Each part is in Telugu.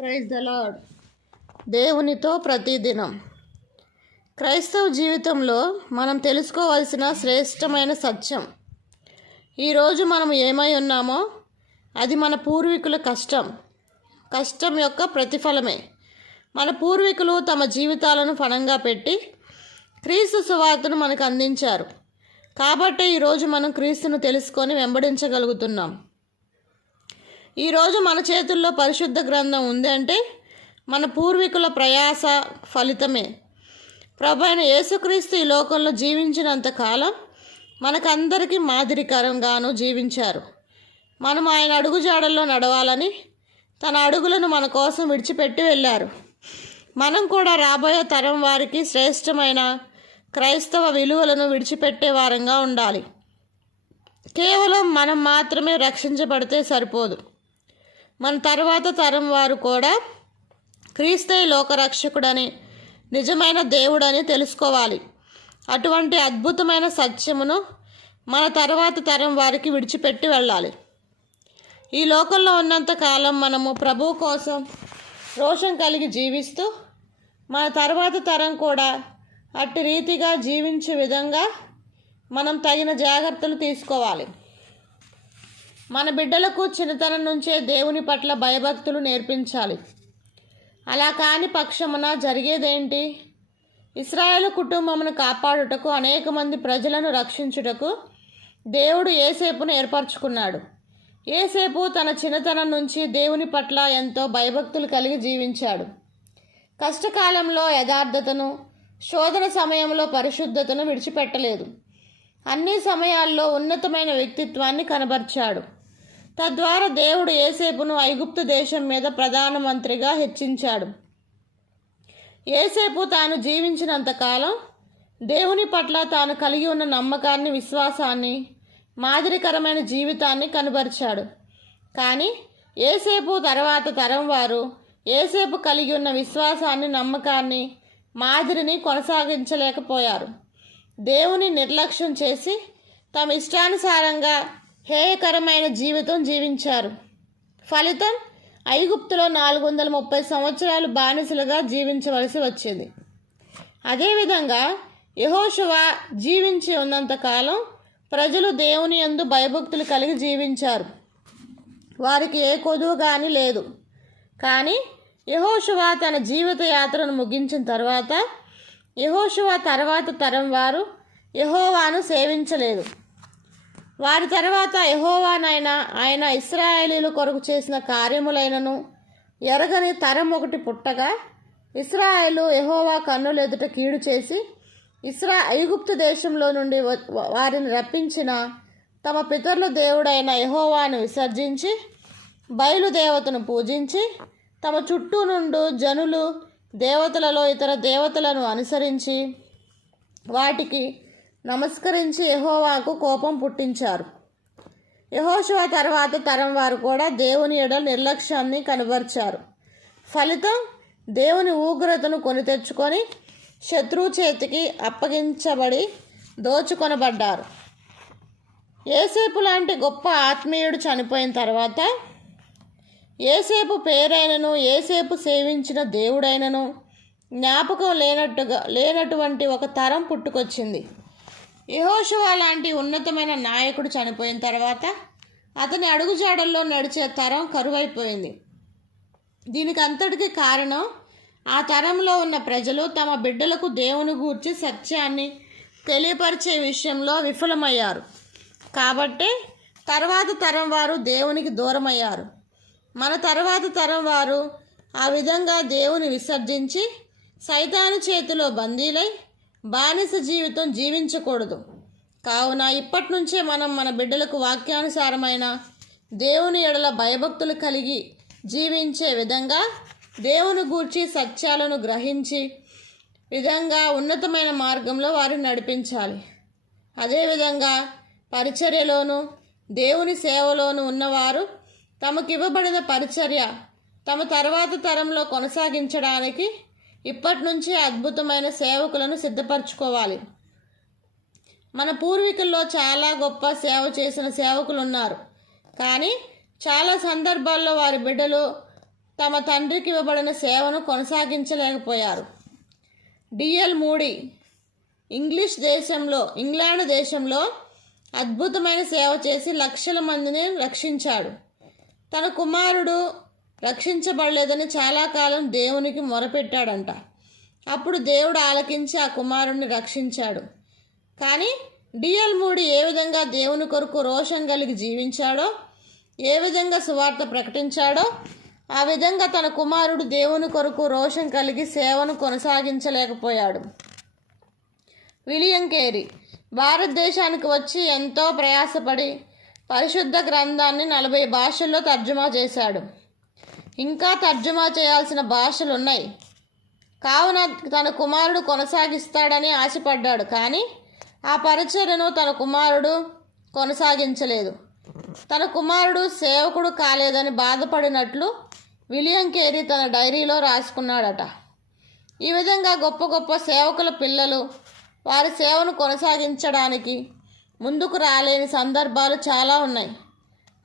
ప్రైజ్ ద లాడ్ దేవునితో ప్రతిదినం. క్రైస్తవ జీవితంలో మనం తెలుసుకోవాల్సిన శ్రేష్టమైన సత్యం. ఈరోజు మనం ఏమై ఉన్నామో అది మన పూర్వీకుల కష్టం. కష్టం యొక్క ప్రతిఫలమే. మన పూర్వీకులు తమ జీవితాలను పణంగా పెట్టి క్రీస్తు సువార్తను మనకు అందించారు. కాబట్టి ఈరోజు మనం క్రీస్తును తెలుసుకొని వెంబడించగలుగుతున్నాం. ఈరోజు మన చేతుల్లో పరిశుద్ధ గ్రంథం ఉంది అంటే మన పూర్వీకుల ప్రయాస ఫలితమే. ప్రభు అయిన యేసుక్రీస్తు ఈ లోకంలో జీవించినంత కాలం మనకందరికీ మాదిరికరంగాను జీవించారు. మనం ఆయన అడుగుజాడల్లో నడవాలని తన అడుగులను మన కోసం విడిచిపెట్టి వెళ్ళారు. మనం కూడా రాబోయే తరం వారికి శ్రేష్టమైన క్రైస్తవ విలువలను విడిచిపెట్టే వారంగా ఉండాలి. కేవలం మనం మాత్రమే రక్షించబడితే సరిపోదు. మన తర్వాత తరం వారు కూడా క్రీస్తే లోకరక్షకుడని నిజమైన దేవుడని తెలుసుకోవాలి. అటువంటి అద్భుతమైన సత్యమును మన తర్వాత తరం వారికి విడిచిపెట్టి వెళ్ళాలి. ఈ లోకంలో ఉన్నంత కాలం మనము ప్రభువు కోసం రోషం కలిగి జీవిస్తూ మన తర్వాత తరం కూడా అట్టి రీతిగా జీవించే విధంగా మనం తగిన జాగ్రత్తలు తీసుకోవాలి. మన బిడ్డలకు చిన్నతనం నుంచే దేవుని పట్ల భయభక్తులు నేర్పించాలి. అలా కాని పక్షమున జరిగేదేంటి? ఇస్రాయేల్ కుటుంబమును కాపాడుటకు అనేక మంది ప్రజలను రక్షించుటకు దేవుడు ఏసేపును ఏర్పరచుకున్నాడు. ఏసేపు తన చిన్నతనం నుంచి దేవుని పట్ల ఎంతో భయభక్తులు కలిగి జీవించాడు. కష్టకాలంలో యథార్థతను శోధన సమయంలో పరిశుద్ధతను విడిచిపెట్టలేదు. అన్ని సమయాల్లో ఉన్నతమైన వ్యక్తిత్వాన్ని కనబర్చాడు. తద్వారా దేవుడు ఏసేపును ఐగుప్తు దేశం మీద ప్రధానమంత్రిగా హెచ్చించాడు. ఏసేపు తాను జీవించినంతకాలం దేవుని పట్ల తాను కలిగి ఉన్న నమ్మకాన్ని విశ్వాసాన్ని మాదిరికరమైన జీవితాన్ని కనబరిచాడు కానీ ఏసేపు తర్వాత తరం వారు ఏసేపు కలిగి ఉన్న విశ్వాసాన్ని నమ్మకాన్ని మాదిరిని కొనసాగించలేకపోయారు. దేవుని నిర్లక్ష్యం చేసి తమ ఇష్టానుసారంగా హేయకరమైన జీవితం జీవించారు. ఫలితం ఐగుప్తులో నాలుగు వందల ముప్పై సంవత్సరాలు బానిసలుగా జీవించవలసి వచ్చింది. అదేవిధంగా యహోశువ జీవించి ఉన్నంతకాలం ప్రజలు దేవుని యందు భయభక్తులు కలిగి జీవించారు. వారికి ఏ కొదువు కానీ లేదు. కానీ యహోశువ తన జీవిత యాత్రను ముగించిన తర్వాత యహోశువ తర్వాత తరం వారు యహోవాను సేవించలేదు. వారి తర్వాత యహోవానైనా ఆయన ఇస్రాయేలీల కొరకు చేసిన కార్యములైనను ఎరగని తరం ఒకటి పుట్టగా ఇస్రాయేలు యహోవా కన్నులు ఎదుట కీడు చేసి ఇస్రా ఐగుప్తు దేశంలో నుండి వ- వారిని రప్పించిన తమ పితరుల దేవుడైన యహోవాను విసర్జించి బయలుదేవతను పూజించి తమ చుట్టూ నుండు జనులు దేవతలలో ఇతర దేవతలను అనుసరించి వాటికి నమస్కరించి యహోవాకు కోపం పుట్టించారు. యహోశివ తర్వాత తరం వారు కూడా దేవుని ఎడల నిర్లక్ష్యాన్ని కనబరిచారు. ఫలితం దేవుని ఉగ్రతను కొని తెచ్చుకొని శత్రువు చేతికి అప్పగించబడి దోచుకొనబడ్డారు. ఏసేపు లాంటి గొప్ప ఆత్మీయుడు చనిపోయిన తర్వాత ఏసేపు పేరైనను ఏసేపు సేవించిన దేవుడైనను జ్ఞాపకం లేనట్టుగా లేనటువంటి ఒక తరం పుట్టుకొచ్చింది. యహోషువా లాంటి ఉన్నతమైన నాయకుడు చనిపోయిన తర్వాత అతని అడుగుజాడల్లో నడిచే తరం కరువైపోయింది. దీనికి అంతటికి కారణం ఆ తరంలో ఉన్న ప్రజలు తమ బిడ్డలకు దేవుని గూర్చి సత్యాన్ని తెలియపరిచే విషయంలో విఫలమయ్యారు. కాబట్టి తర్వాత తరం వారు దేవునికి దూరమయ్యారు. మన తర్వాత తరం వారు ఆ విధంగా దేవుని విసర్జించి సైతాను చేతిలో బందీలై బానిస జీవితం జీవించకూడదు. కావున ఇప్పటి నుంచే మనం మన బిడ్డలకు వాక్యానుసారమైన దేవుని ఎడల భయభక్తులు కలిగి జీవించే విధంగా దేవుని గూర్చి సత్యాలను గ్రహించి విధంగా ఉన్నతమైన మార్గంలో వారిని నడిపించాలి. అదేవిధంగా పరిచర్యలోను దేవుని సేవలోను ఉన్నవారు తమకివ్వబడిన పరిచర్య తమ తర్వాత తరంలో కొనసాగించడానికి ఇప్పటి నుంచి అద్భుతమైన సేవకులను సిద్ధపరచుకోవాలి. మన పూర్వీకుల్లో చాలా గొప్ప సేవ చేసిన సేవకులు ఉన్నారు కానీ చాలా సందర్భాల్లో వారి బిడ్డలు తమ తండ్రికి ఇవ్వబడిన సేవను కొనసాగించలేకపోయారు. డిఎల్ మూడి ఇంగ్లీష్ దేశంలో ఇంగ్లాండ్ దేశంలో అద్భుతమైన సేవ చేసి లక్షల మందిని రక్షించాడు. తన కుమారుడు రక్షించబడలేదని చాలా కాలం దేవునికి మొరపెట్టాడంట. అప్పుడు దేవుడు ఆలకించి ఆ కుమారుణ్ణి రక్షించాడు. కానీ డిఎల్ మూడి ఏ విధంగా దేవుని కొరకు రోషం కలిగి జీవించాడో ఏ విధంగా సువార్త ప్రకటించాడో ఆ విధంగా తన కుమారుడు దేవుని కొరకు రోషం కలిగి సేవను కొనసాగించలేకపోయాడు. విలియం కేరీ భారతదేశానికి వచ్చి ఎంతో ప్రయాసపడి పరిశుద్ధ గ్రంథాన్ని నలభై భాషల్లో తర్జుమా చేశాడు. ఇంకా తర్జుమా చేయాల్సిన భాషలు ఉన్నాయి కావున తన కుమారుడు కొనసాగిస్తాడని ఆశపడ్డాడు. కానీ ఆ పరిచర్యను తన కుమారుడు కొనసాగించలేదు. తన కుమారుడు సేవకుడు కాలేదని బాధపడినట్లు విలియం కేరీ తన డైరీలో రాసుకున్నాడట. ఈ విధంగా గొప్ప గొప్ప సేవకుల పిల్లలు వారి సేవను కొనసాగించడానికి ముందుకు రాలేని సందర్భాలు చాలా ఉన్నాయి.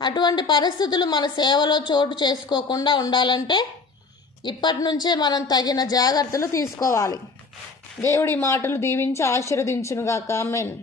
అటువంటి పరిస్థితులు మన సేవలో చోటు చేసుకోకుండా ఉండాలంటే ఇప్పటి నుంచే మనం తగిన జాగ్రత్తలు తీసుకోవాలి. దేవుడి మాటలు దీవించి ఆశీర్వదించునుగాక. ఆమెన్.